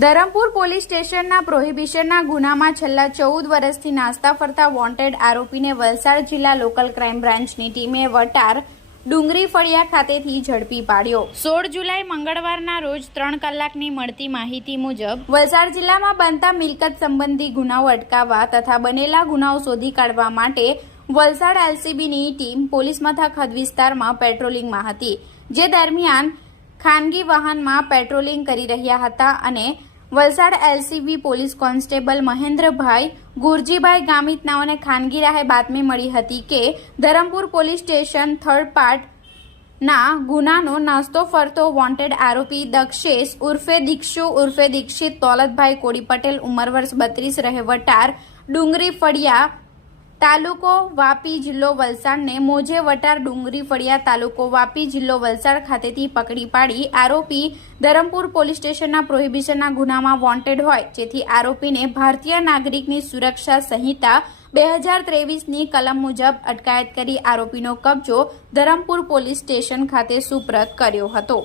Dharampur police સ્ટેશનના પ્રોહિબિશનના ગુનામાં છેલ્લા ચૌદ વર્ષથી નાસ્તા ફરતા વોન્ટેડ આરોપીને વલસાડ જિલ્લા લોકલ ક્રાઇમ બ્રાન્ચની ટીમે વટાર ડુંગરી ફળિયા ખાતેથી ઝડપી પાડ્યો. સોળ જુલાઈ મંગળવારના રોજ ત્રણ કલાકની મળતી માહિતી મુજબ વલસાડ જિલ્લામાં બનતા મિલકત સંબંધી ગુનાઓ અટકાવવા તથા બનેલા ગુનાઓ શોધી કાઢવા માટે વલસાડ એલસીબીની ટીમ પોલીસ મથક હદ વિસ્તારમાં પેટ્રોલિંગમાં હતી જે દરમિયાન ખાનગી વાહનમાં પેટ્રોલિંગ કરી રહ્યા હતા અને Valsad LCB police constable Mahendrabhai Gurjibhai ગામિતનાઓને ખાનગી રાહે બાતમી મળી હતી કે Dharampur police station third part ના ગુનાનો નાસ્તો ફરતો વોન્ટેડ આરોપી દક્ષેશ ઉર્ફે દીક્ષુ ઉર્ફે દીક્ષિત દોલતભાઈ કોડી પટેલ ઉંમર વર્ષ બત્રીસ, રહેવટાર ડુંગરી ફળિયા તાલુકો વાપી જિલ્લો વલસાડને મોજે વટાર ડુંગરી ફળિયા તાલુકો વાપી જિલ્લો વલસાડ ખાતેથી પકડી પાડી આરોપી ધરમપુર પોલીસ સ્ટેશનના પ્રોહિબિશનના ગુનામાં વોન્ટેડ હોય, જેથી આરોપીને ભારતીય નાગરિકની સુરક્ષા સંહિતા બે હજાર ત્રેવીસની કલમ મુજબ અટકાયત કરી આરોપીનો કબજો ધરમપુર પોલીસ સ્ટેશન ખાતે સુપ્રત કર્યો હતો.